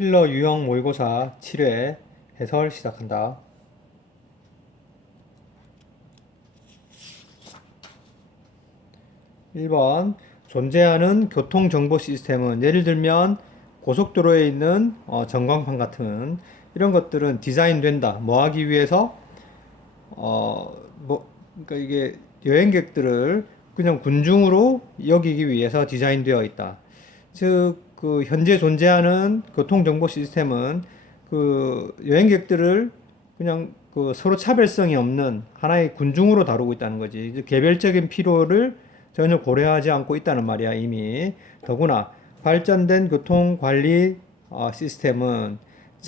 힐러 유형 모의고사 7회 해설 시작한다. 1번 존재하는 교통정보 시스템은 예를 들면 고속도로에 있는 전광판 같은 이런 것들은 디자인된다. 뭐 하기 위해서 그러니까 이게 여행객들을 그냥 군중으로 여기기 위해서 디자인되어 있다. 즉, 그 현재 존재하는 교통정보 시스템은 그 여행객들을 그냥 그 서로 차별성이 없는 하나의 군중으로 다루고 있다는 거지. 즉, 개별적인 필요를 전혀 고려하지 않고 있다는 말이야, 이미. 더구나 발전된 교통관리 시스템은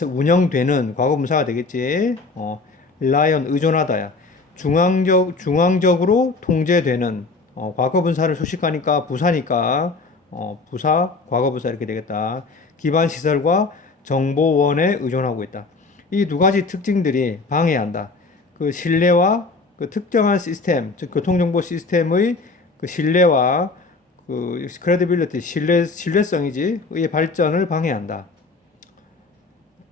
운영되는 과거분사가 되겠지. 라이언 의존하다야. 중앙적으로 통제되는 과거분사를 수식하니까 부사니까 부사, 과거분사 이렇게 되겠다. 기반 시설과 정보원에 의존하고 있다. 이 두 가지 특징들이 방해한다. 그 신뢰와 그 특정한 시스템, 즉 교통정보 시스템의 그 신뢰와 그 credibility, 신뢰성이지, 의 발전을 방해한다.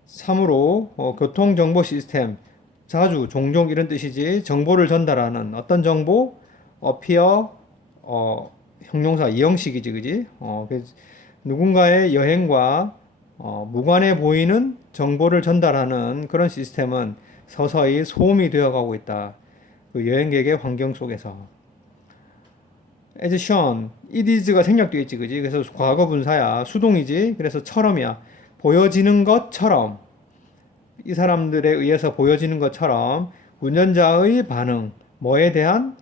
3으로 교통정보 시스템, 자주 종종 이런 뜻이지, 정보를 전달하는 어떤 정보, appear, 형용사 이형식이지, 그지? 누군가의 여행과 무관해 보이는 정보를 전달하는 그런 시스템은 서서히 소음이 되어가고 있다. 그 여행객의 환경 속에서. as shown, it is가 생략되어 있지, 그지? 그래서 과거 분사야. 수동이지. 그래서 처럼이야. 보여지는 것처럼. 이 사람들에 의해서 보여지는 것처럼 운전자의 반응, 뭐에 대한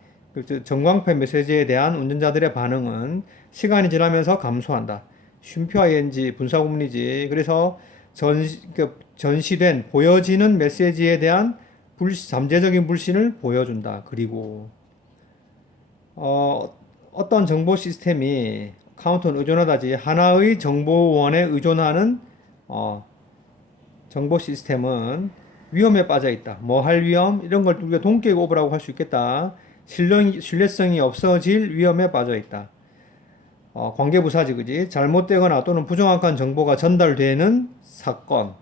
전광판 메시지에 대한 운전자들의 반응은 시간이 지나면서 감소한다. 쉼표 ing 분사구문이지. 그래서 전시된 보여지는 메시지에 대한 잠재적인 불신을 보여준다. 그리고 어떤 정보 시스템이 카운터는 의존하다지 하나의 정보원에 의존하는 정보 시스템은 위험에 빠져 있다. 뭐 할 위험? 이런 걸 우리가 동격 오버라고 할 수 있겠다. 신뢰성이 없어질 위험에 빠져 있다. 관계부사지, 그지? 잘못되거나 또는 부정확한 정보가 전달되는 사건.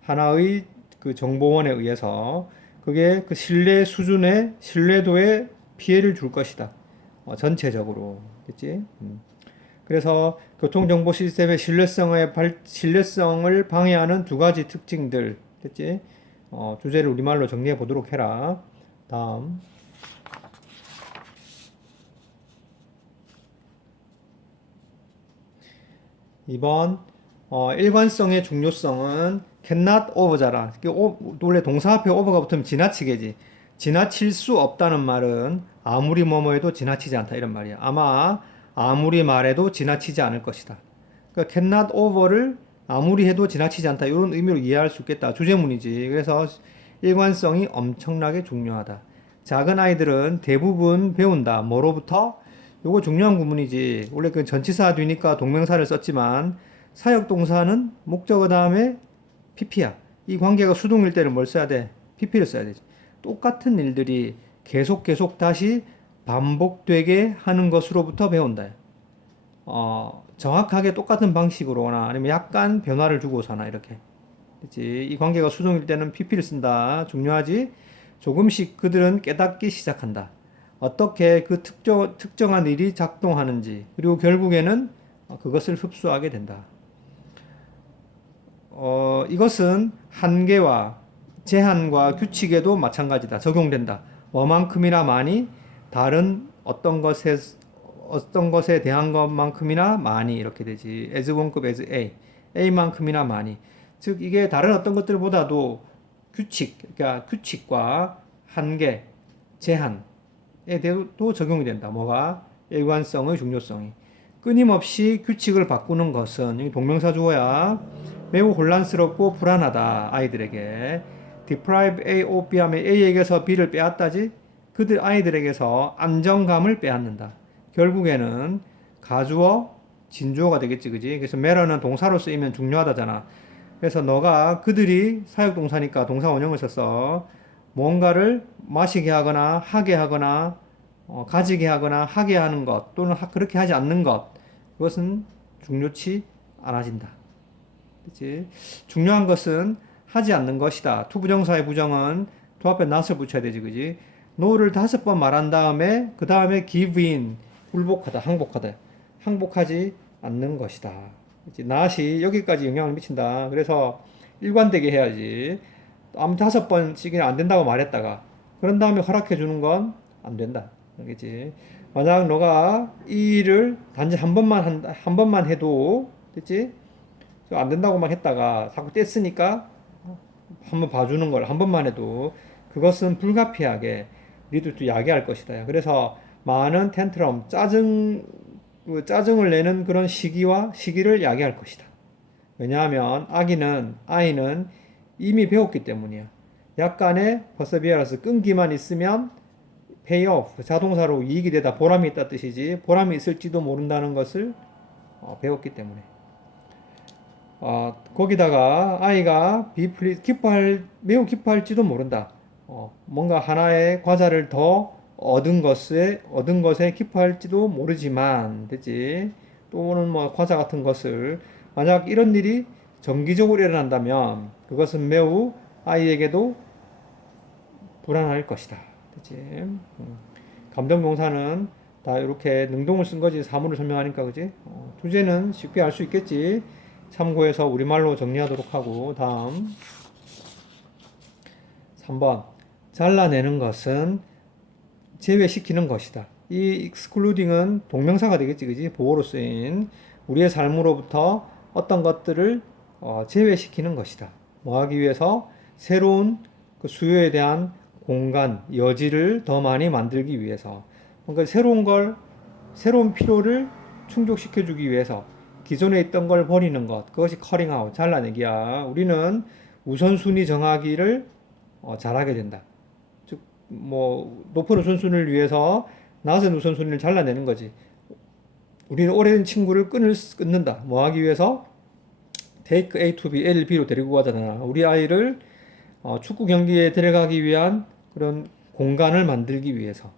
하나의 그 정보원에 의해서 그게 그 신뢰도에 피해를 줄 것이다. 전체적으로. 그치? 그래서 교통정보 시스템의 신뢰성을 방해하는 두 가지 특징들, 됐지? 주제를 우리말로 정리해 보도록 해라. 다음. 2번, 일관성의 중요성은 cannot over잖아. 원래 동사 앞에 over가 붙으면 지나치게지. 지나칠 수 없다는 말은 아무리 뭐뭐 해도 지나치지 않다 이런 말이야. 아마 아무리 말해도 지나치지 않을 것이다. 그러니까 cannot over를 아무리 해도 지나치지 않다 이런 의미로 이해할 수 있겠다. 주제문이지. 그래서 일관성이 엄청나게 중요하다. 작은 아이들은 대부분 배운다. 뭐로부터? 요거 중요한 구문이지. 원래 그 전치사 뒤니까 동명사를 썼지만 사역동사는 목적어 다음에 pp야. 이 관계가 수동일 때는 뭘 써야 돼? pp를 써야 되지. 똑같은 일들이 계속 다시 반복되게 하는 것으로부터 배운다. 정확하게 똑같은 방식으로나 아니면 약간 변화를 주고서나 이렇게. 그치? 이 관계가 수동일 때는 pp를 쓴다. 중요하지? 조금씩 그들은 깨닫기 시작한다. 어떻게 그 특정한 일이 작동하는지, 그리고 결국에는 그것을 흡수하게 된다. 이것은 한계와 제한과 규칙에도 마찬가지다. 적용된다. 뭐만큼이나 많이 다른 어떤 것에 대한 것만큼이나 많이 이렇게 되지. as 원급 as a만큼이나 많이. 즉 이게 다른 어떤 것들보다도 그러니까 규칙과 한계, 제한에 대해도 적용이 된다. 뭐가? 일관성의 중요성이. 끊임없이 규칙을 바꾸는 것은 동명사 주어야 매우 혼란스럽고 불안하다. 아이들에게. deprive A of B 하면 A에게서 B를 빼앗다지. 그들 아이들에게서 안정감을 빼앗는다. 결국에는 가주어, 진주어가 되겠지, 그지? 그래서 matter는 동사로 쓰이면 중요하다잖아. 그래서 너가 그들이 사역동사니까 동사 원형을 썼어. 뭔가를 마시게 하거나 하게 하거나 가지게 하거나 하게 하는 것 또는 그렇게 하지 않는 것, 그것은 중요치 않아진다. 그치? 중요한 것은 하지 않는 것이다. 투부정사의 부정은 도 앞에 not을 붙여야 되지, 그지? no를 5번 말한 다음에 그 다음에 give in 굴복하다, 항복하다, 항복하지 않는 것이다. 그치? not이 여기까지 영향을 미친다. 그래서 일관되게 해야지. 아무 5번씩이나 안 된다고 말했다가 그런 다음에 허락해 주는 건 안 된다. 알겠지? 만약 너가 이 일을 단지 한 번만 해도, 됐지? 안 된다고만 했다가 자꾸 뗐으니까 한번 봐주는 걸 한 번만 해도 그것은 불가피하게 리드도 야기할 것이다. 그래서 많은 텐트럼, 짜증을 내는 그런 시기를 야기할 것이다. 왜냐하면 아이는 이미 배웠기 때문이야. 약간의 퍼서비어런스, 끈기만 있으면 페이오프, 자동사로 이익이 되다, 보람이 있다 뜻이지, 보람이 있을지도 모른다는 것을 배웠기 때문에. 거기다가 아이가 매우 기뻐할지도 모른다. 뭔가 하나의 과자를 더 얻은 것에 기뻐할지도 모르지만, 됐지? 또는 뭐 과자 같은 것을, 만약 이런 일이 정기적으로 일어난다면, 그것은 매우 아이에게도 불안할 것이다. 됐지? 감정동사는 다 이렇게 능동을 쓴 거지, 사물을 설명하니까, 그지? 주제는 쉽게 알 수 있겠지? 참고해서 우리말로 정리하도록 하고, 다음 3번 잘라내는 것은 제외시키는 것이다. 이 excluding은 동명사가 되겠지, 그지? 보호로 쓰인 우리의 삶으로부터 어떤 것들을 제외시키는 것이다. 뭐 하기 위해서? 새로운 그 수요에 대한 공간, 여지를 더 많이 만들기 위해서. 그러니까 새로운 필요를 충족시켜주기 위해서 기존에 있던 걸 버리는 것, 그것이 커링아웃, 잘라내기야. 우리는 우선순위 정하기를 잘하게 된다. 즉, 뭐 높은 우선순위를 위해서 낮은 우선순위를 잘라내는 거지. 우리는 오래된 친구를 끊는다. 뭐 하기 위해서? take A to B, A를 B로 데리고 가잖아. 우리 아이를 축구 경기에 데려가기 위한 그런 공간을 만들기 위해서.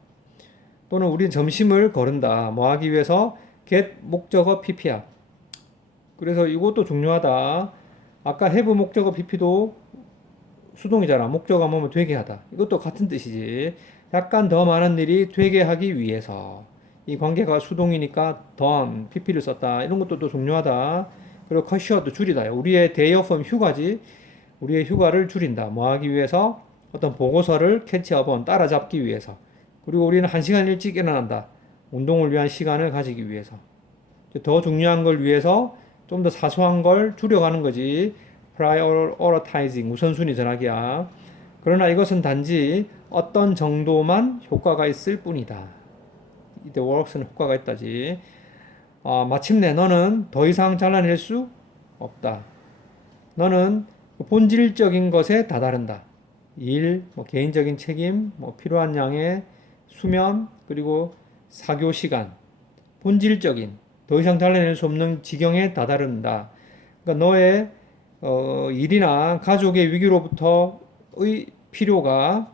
또는 우리는 점심을 거른다. 뭐 하기 위해서? get 목적어 PP야. 그래서 이것도 중요하다. 아까 have 목적어 PP도 수동이잖아. 목적어 뭐뭐 되게 하다. 이것도 같은 뜻이지. 약간 더 많은 일이 되게 하기 위해서. 이 관계가 수동이니까 done, PP를 썼다. 이런 것도 또 중요하다. 그리고 컷시어도 줄이다. 우리의 day off 휴가지. 우리의 휴가를 줄인다. 뭐 하기 위해서? 어떤 보고서를 캐치업온, 따라잡기 위해서. 그리고 우리는 1시간 일찍 일어난다. 운동을 위한 시간을 가지기 위해서. 더 중요한 걸 위해서 좀 더 사소한 걸 줄여가는 거지. prioritizing, 우선순위 전하기야. 그러나 이것은 단지 어떤 정도만 효과가 있을 뿐이다. 이때 works는 효과가 있다지. 마침내 너는 더 이상 잘라낼 수 없다. 너는 본질적인 것에 다다른다. 일, 뭐 개인적인 책임, 뭐 필요한 양의 수면, 그리고 사교 시간, 본질적인, 더 이상 잘라낼 수 없는 지경에 다다른다. 그러니까 너의 일이나 가족의 위기로부터의 필요가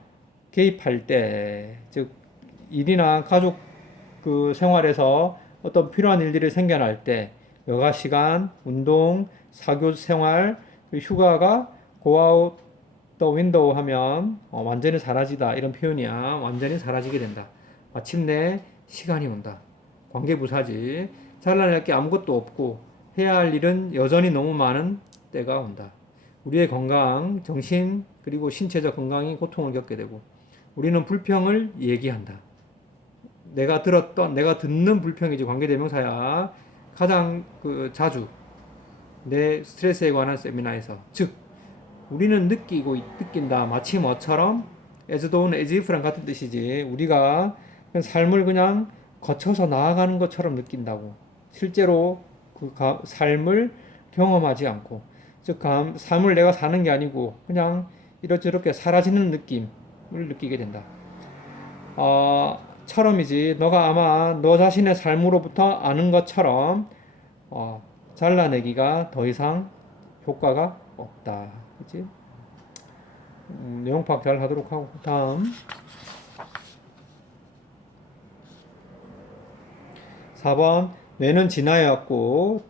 개입할 때, 즉 일이나 가족 그 생활에서 어떤 필요한 일들이 생겨날 때, 여가 시간, 운동, 사교 생활, 휴가가 go out the window 하면 완전히 사라지다 이런 표현이야. 완전히 사라지게 된다. 마침내 시간이 온다. 관계부사지. 잘라낼 게 아무것도 없고 해야 할 일은 여전히 너무 많은 때가 온다. 우리의 건강, 정신 그리고 신체적 건강이 고통을 겪게 되고 우리는 불평을 얘기한다. 내가 듣는 불평이지 관계대명사야. 가장 자주 내 스트레스에 관한 세미나에서, 즉 우리는 느낀다. 마치 뭐처럼? as though, as if랑 같은 뜻이지. 우리가 삶을 그냥 거쳐서 나아가는 것처럼 느낀다고. 실제로 그 삶을 경험하지 않고, 즉 삶을 내가 사는 게 아니고 그냥 이렇게 사라지는 느낌을 느끼게 된다. 처럼이지. 너가 아마 너 자신의 삶으로부터 아는 것처럼 잘라내기가 더 이상 효과가 없다. 그치? 내용 파악 잘 하도록 하고. 다음 4번 뇌는 진화해왔고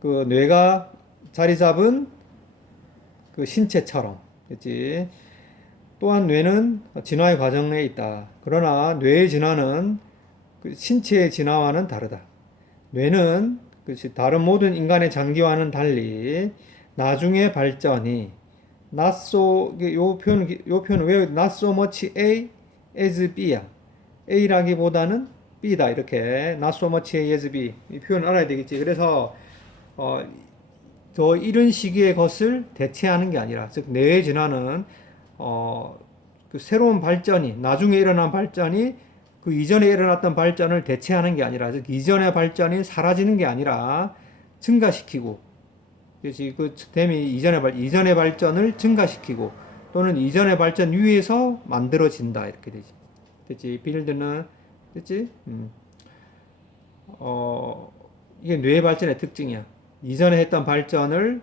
그 뇌가 자리 잡은 그 신체처럼. 그렇지? 또한 뇌는 진화의 과정에 있다. 그러나 뇌의 진화는 그 신체의 진화와는 다르다. 뇌는 그렇지, 다른 모든 인간의 장기와는 달리 나중에 발전이 not so 요 표현 왜 not so much A as B야. A라기보다는 B다. 이렇게 not so much A as B 이 표현 알아야 되겠지. 그래서 더 이른 시기의 것을 대체하는 게 아니라, 즉 뇌의 진화는 그 새로운 발전이 나중에 일어난 발전이 그 이전에 일어났던 발전을 대체하는 게 아니라, 즉 이전의 발전이 사라지는 게 아니라 증가시키고, 그렇지, 그 댐이 이전의 발전을 증가시키고 또는 이전의 발전 위에서 만들어진다 이렇게 되지. 됐지? 빌드는 됐지? 이게 뇌 발전의 특징이야. 이전에 했던 발전을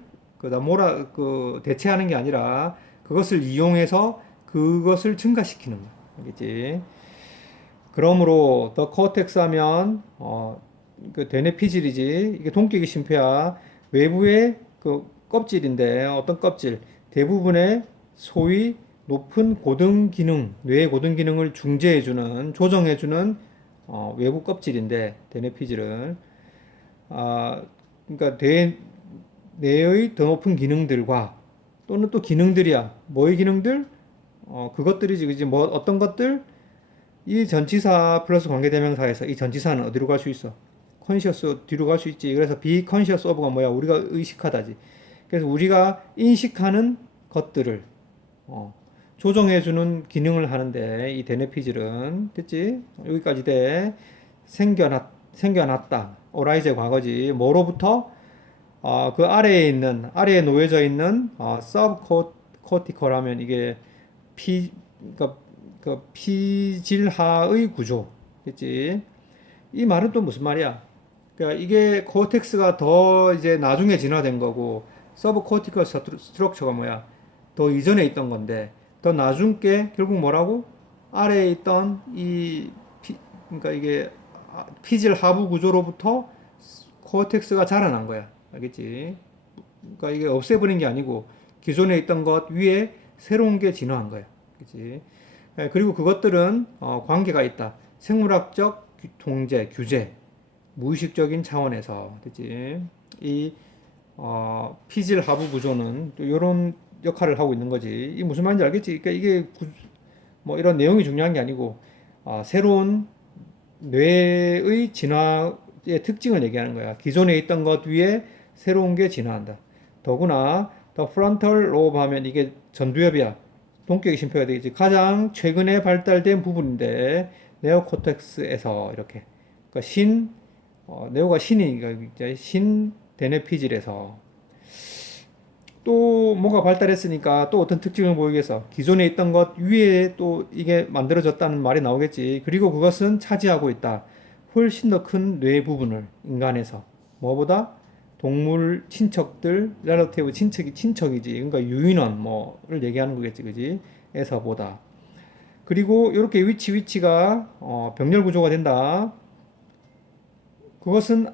대체하는 게 아니라 그것을 이용해서 그것을 증가시키는 거야. 알겠지? 그러므로 더 코텍스 하면 그 대뇌 피질이지. 이게 동격의 심표야. 외부의 그 껍질인데 어떤 껍질? 대부분의 소위 높은 고등 기능, 뇌의 고등 기능을 중재해주는, 조정해주는 외부 껍질인데 대뇌 피질은 그러니까 뇌의 더 높은 기능들과 또는 또 기능들이야. 뭐의 기능들? 그것들이지, 그지? 뭐 어떤 것들? 이 전치사 플러스 관계대명사에서 이 전치사는 어디로 갈 수 있어? 컨시어스 뒤로 갈 수 있지. 그래서 be conscious of가 뭐야? 우리가 의식하다지. 그래서 우리가 인식하는 것들을 조정해주는 기능을 하는데 이 대뇌피질은 됐지? 여기까지 돼. 생겨났다. 어라이즈의 과거지. 뭐로부터? 그 아래에 놓여져 있는 서브코티컬 하면 이게 그러니까 그 피질하의 구조. 됐지? 이 말은 또 무슨 말이야? 그러니까 이게 코텍스가 더 이제 나중에 진화된 거고 서브코티컬 스트럭처가 뭐야? 더 이전에 있던 건데 더 나중 게 결국 뭐라고? 아래에 있던 그러니까 이게 피질 하부 구조로부터 코텍스가 자라난 거야. 알겠지? 그러니까 이게 없애버린 게 아니고 기존에 있던 것 위에 새로운 게 진화한 거야. 그렇지? 그리고 그것들은 관계가 있다. 생물학적 통제, 규제, 무의식적인 차원에서, 그렇지? 이 피질 하부 구조는 또 이런 역할을 하고 있는 거지. 이 무슨 말인지 알겠지? 그러니까 이게 뭐 이런 내용이 중요한 게 아니고 새로운 뇌의 진화의 특징을 얘기하는 거야. 기존에 있던 것 위에 새로운 게 진화한다. 더구나 더 프론털 로브 하면 이게 전두엽이야. 동격의 심표가 되겠지. 가장 최근에 발달된 부분인데 네오코텍스에서 이렇게 그러니까 네오가 신이니까 신 대뇌피질에서 또 뭐가 발달했으니까 또 어떤 특징을 보이겠어. 기존에 있던 것 위에 또 이게 만들어졌다는 말이 나오겠지. 그리고 그것은 차지하고 있다. 훨씬 더 큰 뇌 부분을 인간에서 뭐보다 동물 친척들 렐러티브 친척이지. 그러니까 유인원 뭐를 얘기하는 거겠지, 그지? 에서보다. 그리고 이렇게 위치가 병렬 구조가 된다. 그것은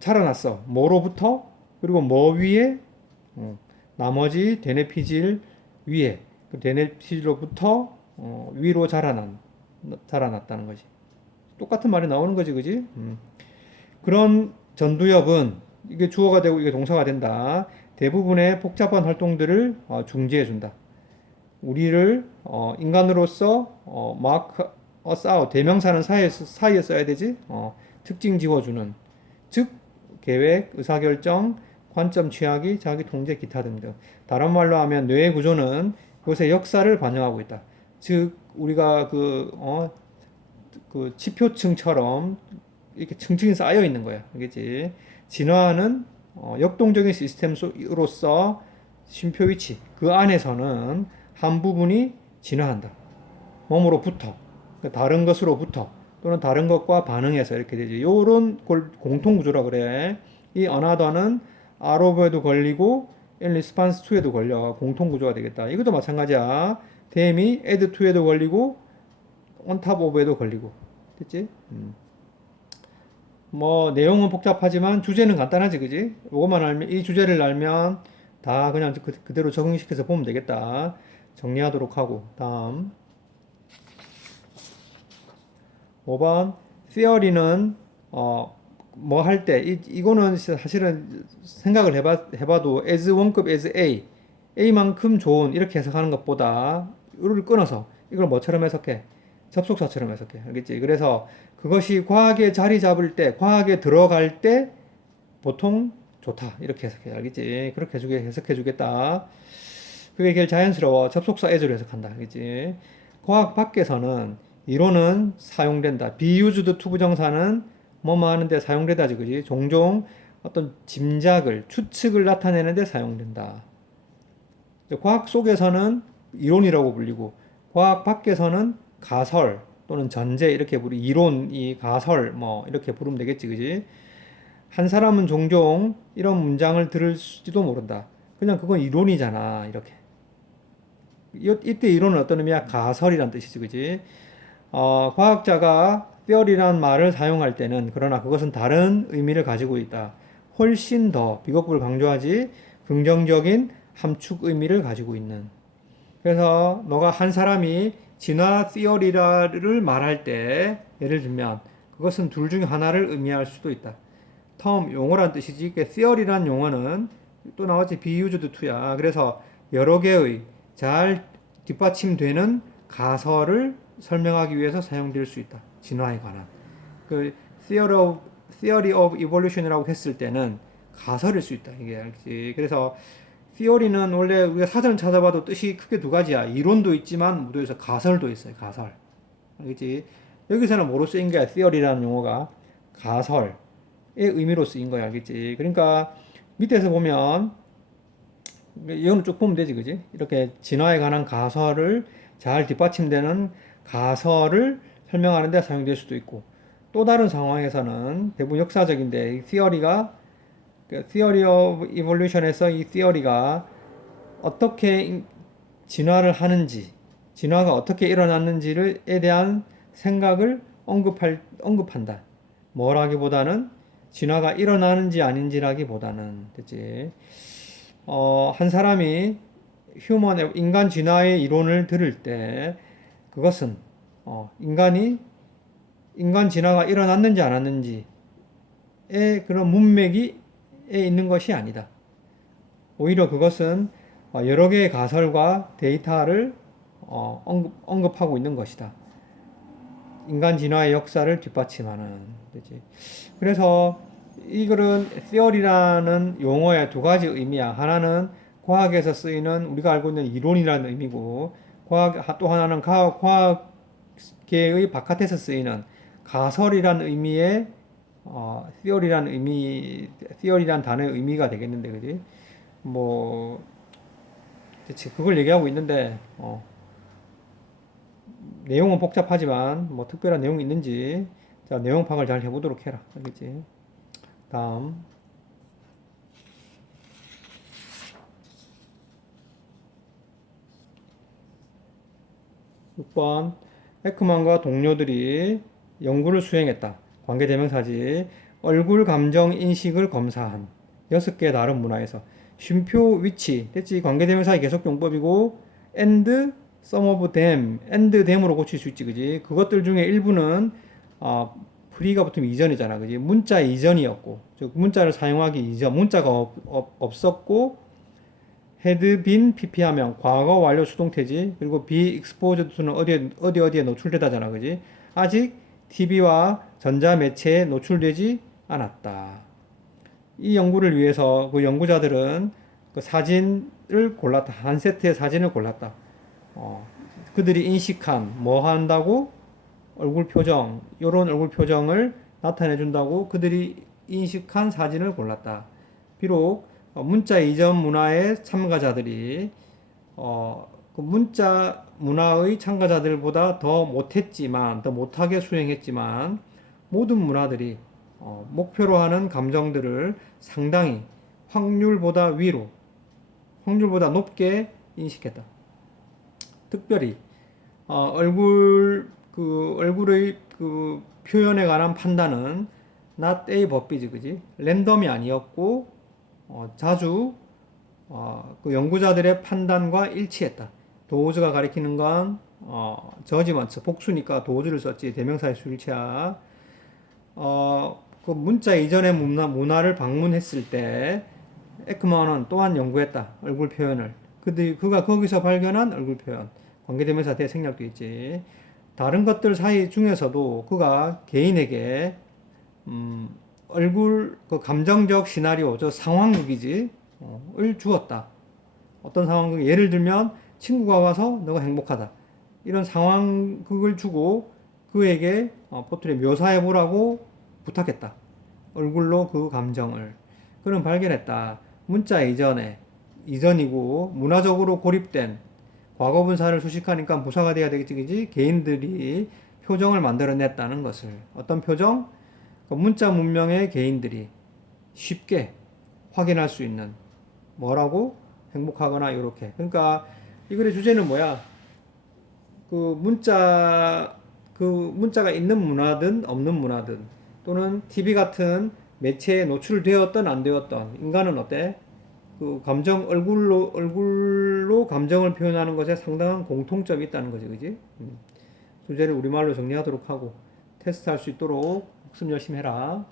자라났어. 뭐로부터? 그리고 뭐 위에? 나머지 대뇌피질 위에. 그 대뇌피질로부터 위로 자라났다는 거지. 똑같은 말이 나오는 거지, 그지? 그런 전두엽은 이게 주어가 되고 이게 동사가 된다. 대부분의 복잡한 활동들을 중지해 준다. 우리를 인간으로서 마크 어싸우 대명사는 사이에 써야 되지. 특징 지워주는 즉 계획, 의사결정, 관점 취하기, 자기 통제, 기타 등등. 다른 말로 하면 뇌의 구조는 그것의 역사를 반영하고 있다. 즉 우리가 그 지표층처럼 이렇게 층층이 쌓여 있는 거야. 알겠지? 진화는 역동적인 시스템으로서 쉼표 위치 그 안에서는 한 부분이 진화한다. 몸으로부터 다른 것으로부터 또는 다른 것과 반응해서 이렇게 되지. 요런 공통 구조라 그래. 이 another는 arof에도 걸리고 in response to에도 걸려. 공통 구조가 되겠다. 이것도 마찬가지야. 댐이 add to에도 걸리고 on top of에도 걸리고. 됐지? 뭐 내용은 복잡하지만 주제는 간단하지, 그지? 요것만 알면 이 주제를 알면 다 그냥 그대로 적응시켜서 보면 되겠다. 정리하도록 하고 다음 5번 theory는 뭐 할 때 이거는 사실은 생각을 해봐도 as 원급 as A만큼 좋은 이렇게 해석하는 것보다 이를 끊어서 이걸 뭐처럼 해석해? 접속사처럼 해석해. 알겠지? 그래서 그것이 과학에 자리 잡을 때, 과학에 들어갈 때 보통 좋다. 이렇게 해석해. 알겠지? 그렇게 해석해 주겠다. 그게 제일 자연스러워. 접속사 as로 해석한다. 알겠지? 과학 밖에서는 이론은 사용된다. be used to 부정사는 뭐뭐 하는데 사용되다지. 그지? 종종 어떤 짐작을, 추측을 나타내는데 사용된다. 과학 속에서는 이론이라고 불리고 과학 밖에서는 가설 또는 전제 이렇게 이론이 가설 뭐 이렇게 부르면 되겠지, 그지? 한 사람은 종종 이런 문장을 들을지도 모른다. 그냥 그건 이론이잖아, 이렇게. 이때 이론은 어떤 의미야? 가설이란 뜻이지, 그지? 과학자가 theory란 말을 사용할 때는 그러나 그것은 다른 의미를 가지고 있다. 훨씬 더 비겁을 강조하지 긍정적인 함축 의미를 가지고 있는. 그래서 너가 한 사람이 진화 theory를 말할 때 예를 들면 그것은 둘 중에 하나를 의미할 수도 있다. term 용어란 뜻이지. theory란 용어는 또 나왔지 be used to야. 그래서 여러 개의 잘 뒷받침되는 가설을 설명하기 위해서 사용될 수 있다. 진화에 관한. 그 theory of evolution이라고 했을 때는 가설일 수 있다. 이게 알지? 그래서 theory는 원래 우리가 사전 찾아봐도 뜻이 크게 두 가지야. 이론도 있지만 무도에서 가설도 있어요. 가설. 알겠지? 여기서는 뭐로 쓰인 거야? theory라는 용어가 가설의 의미로 쓰인 거야. 알겠지? 그러니까 밑에서 보면 이거는 쭉 보면 되지, 그지? 이렇게 진화에 관한 가설을 잘 뒷받침되는 가설을 설명하는 데 사용될 수도 있고 또 다른 상황에서는 대부분 역사적인데 이 theory가 theory of evolution에서 이 theory가 어떻게 진화를 하는지 진화가 어떻게 일어났는지에 대한 생각을 언급한다. 뭐라기보다는 진화가 일어나는지 아닌지라기보다는 됐지. 한 사람이 인간 진화의 이론을 들을 때 그것은 인간 진화가 일어났는지 안 왔는지의 그런 문맥이 있는 것이 아니다. 오히려 그것은 여러 개의 가설과 데이터를 언급하고 있는 것이다. 인간 진화의 역사를 뒷받침하는 거지. 그래서 이글은 theory라는 용어의 두 가지 의미야. 하나는 과학에서 쓰이는 우리가 알고 있는 이론이라는 의미고 또 하나는 과학계의 바깥에서 쓰이는 가설이라는 의미의 theory라는 단어의 의미가 되겠는데, 그지? 뭐, 대체 그걸 얘기하고 있는데, 내용은 복잡하지만, 뭐, 특별한 내용이 있는지, 자, 내용 파악을 잘 해보도록 해라. 알겠지? 다음. 6번. 에크만과 동료들이 연구를 수행했다. 관계대명사지. 얼굴 감정 인식을 검사한 6개 다른 문화에서 쉼표 위치 됐지. 관계대명사의 계속용법이고 and some of them and them으로 고칠 수 있지, 그지? 그것들 중에 일부는 프리가 붙으면 이전이잖아, 그지? 문자 이전이었고 즉 문자를 사용하기 이전 문자가 없었고 had been pp하면 과거 완료 수동태지. 그리고 be exposed to는 어디에 노출되다잖아, 그지? 아직 TV와 전자매체에 노출되지 않았다. 이 연구를 위해서 그 연구자들은 그 사진을 골랐다. 한 세트의 사진을 골랐다. 그들이 인식한 뭐 한다고? 얼굴 표정, 요런 얼굴 표정을 나타내 준다고 그들이 인식한 사진을 골랐다. 비록 문자 이전 문화의 참가자들이 그 문자 문화의 참가자들보다 더 못했지만 더 못하게 수행했지만 모든 문화들이 목표로 하는 감정들을 상당히 확률보다 높게 인식했다. 특별히 얼굴의 그 표현에 관한 판단은 not A but B지, 그지? 랜덤이 아니었고 자주 그 연구자들의 판단과 일치했다. 도어즈가 가리키는 건 저지먼트 복수니까 도어즈를 썼지. 대명사의 수일치야. 그 문자 이전의 문화를 방문했을 때 에크먼은 또한 연구했다. 얼굴 표현을. 그가 거기서 발견한 얼굴 표현. 관계대명사 대생략도 있지. 다른 것들 사이 중에서도 그가 개인에게 얼굴 그 감정적 시나리오, 저 상황극이지, 을 주었다. 어떤 상황극, 예를 들면 친구가 와서 너가 행복하다. 이런 상황극을 주고 그에게 포트레 묘사해 보라고 부탁했다. 얼굴로 그 감정을. 그는 발견했다. 문자 이전이고 문화적으로 고립된 과거분사를 수식하니까 부사가 돼야 되겠지, 그지? 개인들이 표정을 만들어냈다는 것을. 어떤 표정? 문자 문명의 개인들이 쉽게 확인할 수 있는 뭐라고? 행복하거나 이렇게. 그러니까 이 글의 주제는 뭐야? 문자가 있는 문화든 없는 문화든 또는 TV 같은 매체에 노출되었던 안 되었던 인간은 어때? 그 감정 얼굴로 감정을 표현하는 것에 상당한 공통점이 있다는 거지, 그지? 주제를 우리말로 정리하도록 하고 테스트할 수 있도록 복습 열심히 해라.